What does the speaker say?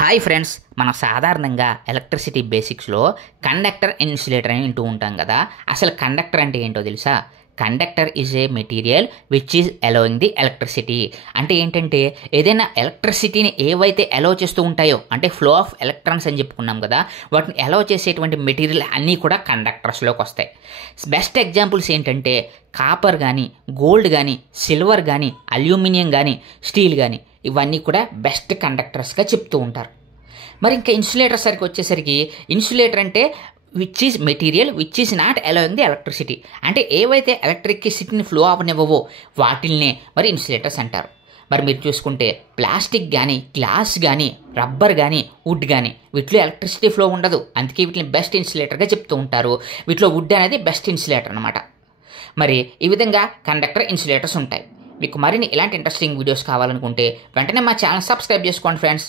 Hi friends, మనం సాధారణంగా electricity బేసిక్స్లో conductor insulator అని వింటూ ఉంటాం కదా. అసలు కండక్టర్ అంటే ఏంటో తెలుసా? Conductor is a material which is allowing the electricity. అంటే ఏంటంటే ఏదైనా ఎలక్ట్రిసిటీని ఏవైతే అలో చేస్తూ ఉంటాయో, అంటే ఫ్లో ఆఫ్ ఎలక్ట్రాన్స్ అని చెప్పుకున్నాం కదా, వాటిని అలో చేసేటువంటి మెటీరియల్ అన్నీ కూడా కండక్టర్స్లోకి వస్తాయి. బెస్ట్ ఎగ్జాంపుల్స్ ఏంటంటే కాపర్ కానీ, గోల్డ్ కానీ, సిల్వర్ కానీ, అల్యూమినియం కానీ, స్టీల్ కానీ, ఇవన్నీ కూడా బెస్ట్ కండక్టర్స్గా చెప్తూ ఉంటారు. మరి ఇంకా ఇన్సులేటర్ సరికి వచ్చేసరికి, ఇన్సులేటర్ అంటే which is material which is not allowing the electricity. అంటే ఏవైతే ఎలక్ట్రిసిటీని ఫ్లో అవనివ్వవో వాటిల్నే మరి ఇన్సులేటర్స్ అంటారు. మరి మీరు చూసుకుంటే ప్లాస్టిక్ కానీ, గ్లాస్ కానీ, రబ్బర్ కానీ, వుడ్ కానీ, వీటిలో ఎలక్ట్రిసిటీ ఫ్లో ఉండదు. అందుకే వీటిని బెస్ట్ ఇన్సులేటర్గా చెప్తూ ఉంటారు. వీటిలో వుడ్ అనేది బెస్ట్ ఇన్సులేటర్ అనమాట. మరి ఈ విధంగా కండక్టర్ ఇన్సులేటర్స్ ఉంటాయి. మీకు మరిన్ని ఇలాంటి ఇంట్రెస్టింగ్ వీడియోస్ కావాలనుకుంటే వెంటనే మా ఛానల్ సబ్స్క్రైబ్ చేసుకోండి ఫ్రెండ్స్.